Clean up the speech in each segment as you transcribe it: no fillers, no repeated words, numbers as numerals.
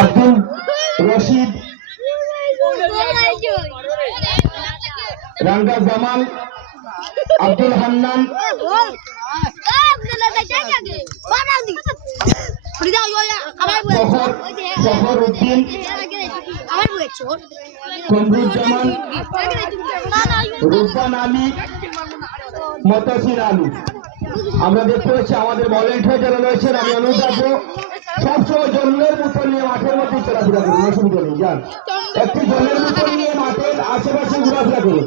আব্দুল রশিদ, রাঙ্গা জামাল, আব্দুল হান্নান, ফখর উদ্দিন, কমরুজ্জামান, রুফান আলী, মতাসির আলী। আমরা দেখতে পাচ্ছি আমাদের ভলেন্টিয়ার যারা রয়েছেন, আমি অনুরোধ রাখবো সবসময় জলের বোতল নিয়ে মাঠের মধ্যে চলাফেরা করুন, অসুবিধা নেই। যান, একটি জলের বোতল নিয়ে মাঠের আশেপাশে ঘোরাফেরা করুন।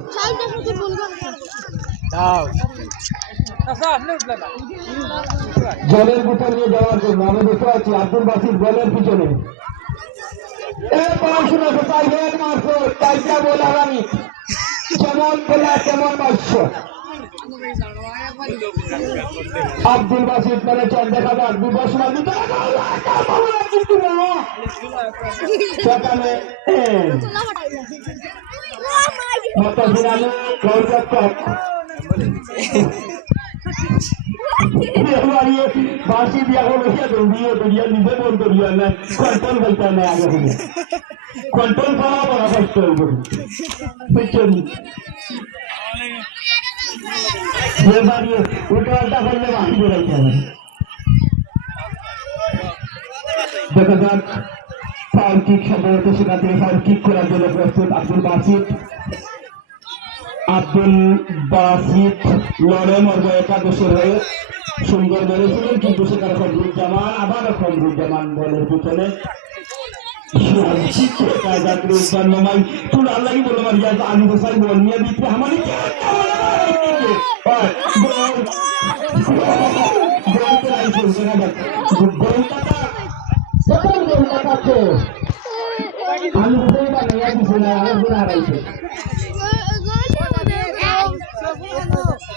জলের বোতল নিয়ে যাওয়ার জন্য আমরা দেখতে পাচ্ছি আব্দুল বাসির বলের পিছনে পড়াশোনা কোথায় হেড মারফত তাইটা বলার আমি যেমন বলা তেমন বাস্য। আব্দুল বাসির মানে চল দেখা যাক বিপসনা সেখানে বাসি দিয়া দিয়ে নিজে বল করিয়া না কন্ট্রোল বলতে না আগে কন্ট্রোল পাওয়া বড় কষ্ট উল্টা করলে বাসি বেড়াইতে হবে। দেখা যাক ফাউল কিক সম্ভবত সেখান থেকে ফাউল কিক করার জন্য প্রস্তুত আব্দুল বাসিত। আব্দুল বাসিত লড়ে মর্গ একাদশের হয়ে সুন্দর বেড়েছিলেন, কিন্তু সেখানে কমরুজ্জামান আবার কমরুজ্জামান বলের পিছনে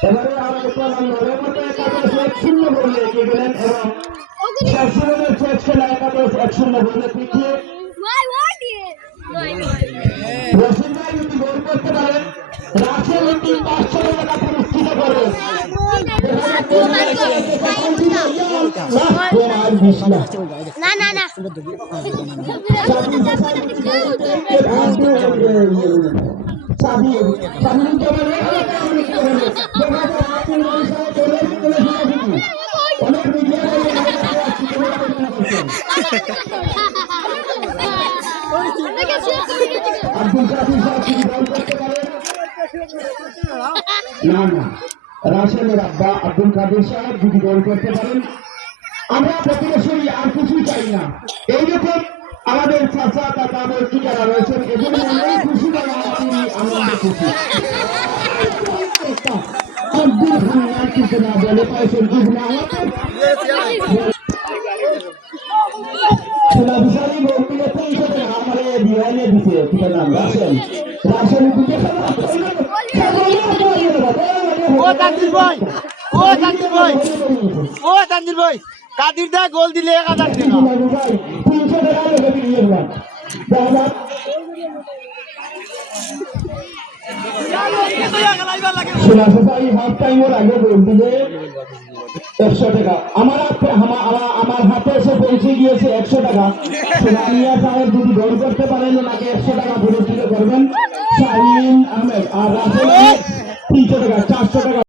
এবারে আমাদের শূন্য বলে এগিয়ে গেলেন এবং শেষ খেলা একাদশ 1-0 বলে পিছিয়ে রশিদ ভাই যদি গোল করতে পারেন রাশেদ উদ্দিন 500 টাকা পুরস্কৃত করবেন। না না রাশেদের আব্বা আব্দুল কাদের সাহেব যদি গোল করতে পারেন আমরা প্রতিবেশী আর কিছুই চাই না। এইরকম আমাদের চাচা দাদা বলছি যারা রয়েছেন এদের মনে খুশি আনন্দ খুশি। আব্দুল হান্নান কিছু না বলে পাইছেন কিছু না খেলা বিষয়ে বলতে আমারে বিহানে দিছে কিনা নাম রাশেন রাশেন দিতে তানজিল ভাই কাদির দা গোল দিলে 1000 টাকা 300 টাকা লেগে দিয়ে দিলাম। হাফ টাইমের আগে গোল দিলে 100 টাকা। আমার হাতে এসে পৌঁছে গিয়েছে 100 টাকা। সোনালিয়া সাহেব যদি গোল করতে পারেন ওনাকে 100 টাকা পুরস্কৃত করবেন। শাহিন আহমেদ আর রাসেল 300 টাকা 400 টাকা।